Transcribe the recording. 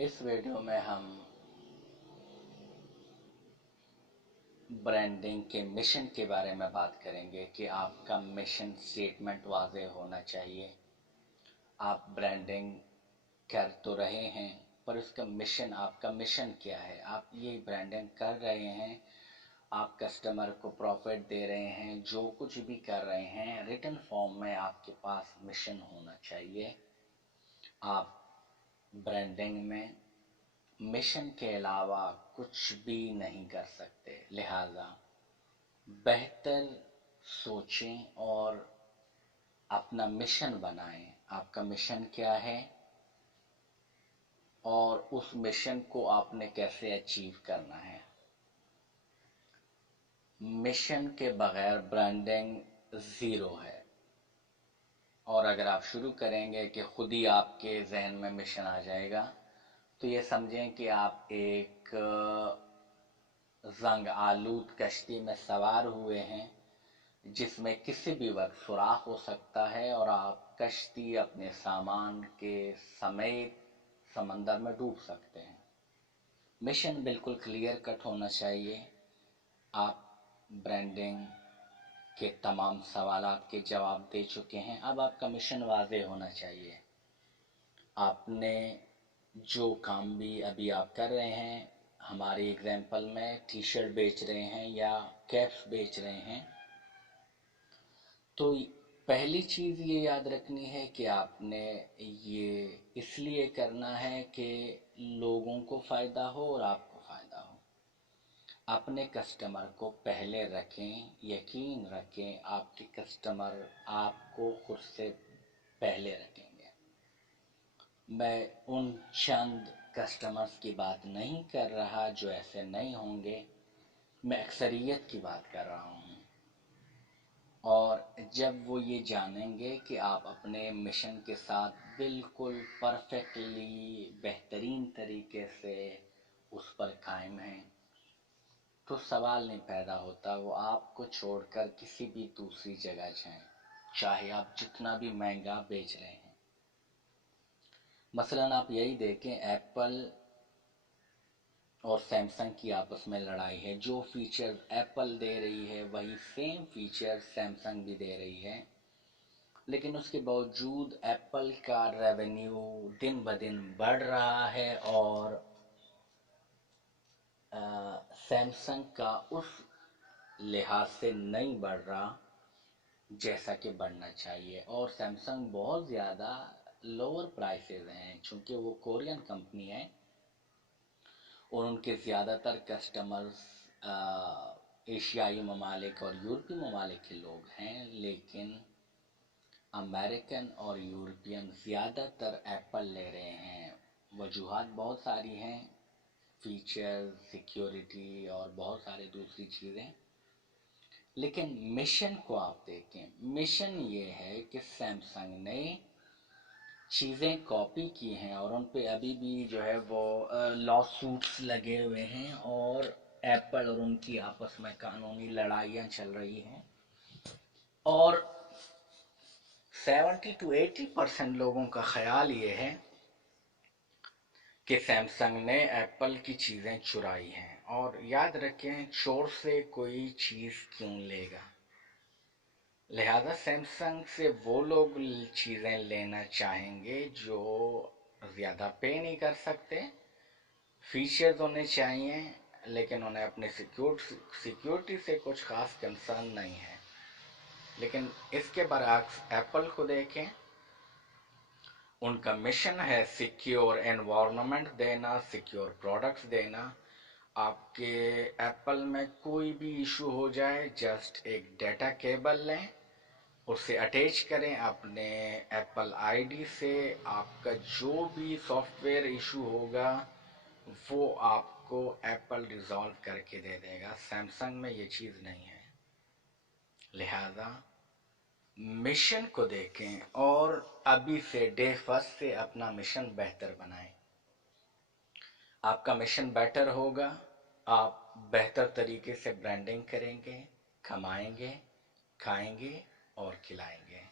इस वीडियो में हम ब्रांडिंग के मिशन के बारे में बात करेंगे कि आपका मिशन स्टेटमेंट वाज़ेह होना चाहिए। आप ब्रांडिंग कर तो रहे हैं पर उसका मिशन, आपका मिशन क्या है? आप ये ब्रांडिंग कर रहे हैं, आप कस्टमर को प्रॉफिट दे रहे हैं, जो कुछ भी कर रहे हैं रिटन फॉर्म में आपके पास मिशन होना चाहिए। आप ब्रांडिंग में मिशन के अलावा कुछ भी नहीं कर सकते। लिहाजा बेहतर सोचें और अपना मिशन बनाएं। आपका मिशन क्या है और उस मिशन को आपने कैसे अचीव करना है। मिशन के बगैर ब्रांडिंग ज़ीरो है। और अगर आप शुरू करेंगे कि खुद ही आपके जहन में मिशन आ जाएगा तो ये समझें कि आप एक जंग आलूद कश्ती में सवार हुए हैं जिसमें किसी भी वक्त सुराख हो सकता है और आप कश्ती अपने सामान के समेत समंदर में डूब सकते हैं। मिशन बिल्कुल क्लियर कट होना चाहिए। आप ब्रांडिंग के तमाम सवालात के जवाब दे चुके हैं, अब आपका मिशन वाज़ेह होना चाहिए। आपने जो काम भी अभी आप कर रहे हैं, हमारे एग्जाम्पल में टी शर्ट बेच रहे हैं या कैप्स बेच रहे हैं, तो पहली चीज़ ये याद रखनी है कि आपने ये इसलिए करना है कि लोगों को फ़ायदा हो और आपको फ़ायदा हो। अपने कस्टमर को पहले रखें, यकीन रखें आपके कस्टमर आपको खुद से पहले रखेंगे। मैं उन चंद कस्टमर्स की बात नहीं कर रहा जो ऐसे नहीं होंगे, मैं अक्सरियत की बात कर रहा हूँ। और जब वो ये जानेंगे कि आप अपने मिशन के साथ बिल्कुल परफेक्टली बेहतरीन तरीके से उस पर कायम हैं, तो सवाल नहीं पैदा होता वो आपको छोड़कर किसी भी दूसरी जगह जाएं, चाहे आप जितना भी महंगा बेच रहे हैं। मसलन आप यही देखें, एप्पल और सैमसंग की आपस में लड़ाई है। जो फीचर एप्पल दे रही है वही सेम फीचर सैमसंग भी दे रही है, लेकिन उसके बावजूद एप्पल का रेवेन्यू दिन ब दिन बढ़ रहा है और सैमसंग का उस लिहाज से नहीं बढ़ रहा जैसा कि बढ़ना चाहिए। और सैमसंग बहुत ज़्यादा लोअर प्राइसेस हैं, चूँकि वो कोरियन कंपनी है और उनके ज़्यादातर कस्टमर्स एशियाई ममालिक और यूरोपीय ममालिक के लोग हैं, लेकिन अमेरिकन और यूरोपियन ज़्यादातर एप्पल ले रहे हैं। वजूहात बहुत सारी हैं, फीचर, सिक्योरिटी और बहुत सारी दूसरी चीज़ें, लेकिन मिशन को आप देखें। मिशन ये है कि सैमसंग ने चीज़ें कॉपी की हैं और उन पे अभी भी जो है वो लॉ सूट्स लगे हुए हैं और एप्पल और उनकी आपस में कानूनी लड़ाइयाँ चल रही हैं। और 70 to 80% लोगों का ख्याल ये है कि सैमसंग ने एप्पल की चीज़ें चुराई हैं। और याद रखें, चोर से कोई चीज़ क्यों लेगा। लिहाजा सैमसंग से वो लोग चीज़ें लेना चाहेंगे जो ज़्यादा पे नहीं कर सकते। फीचर्स होने चाहिए लेकिन उन्हें अपने सिक्योरिटी से कुछ ख़ास कंसर्न नहीं है। लेकिन इसके बरअक्स एप्पल को देखें, उनका मिशन है सिक्योर एनवायरनमेंट देना, सिक्योर प्रोडक्ट्स देना। आपके एप्पल में कोई भी इशू हो जाए, जस्ट एक डाटा केबल लें, उसे अटैच करें अपने एप्पल आईडी से, आपका जो भी सॉफ्टवेयर इशू होगा वो आपको एप्पल रिजॉल्व करके दे देगा। सैमसंग में ये चीज़ नहीं है। लिहाजा मिशन को देखें और अभी से डे फर्स्ट से अपना मिशन बेहतर बनाएं। आपका मिशन बेटर होगा, आप बेहतर तरीके से ब्रांडिंग करेंगे, कमाएंगे, खाएंगे और खिलाएंगे।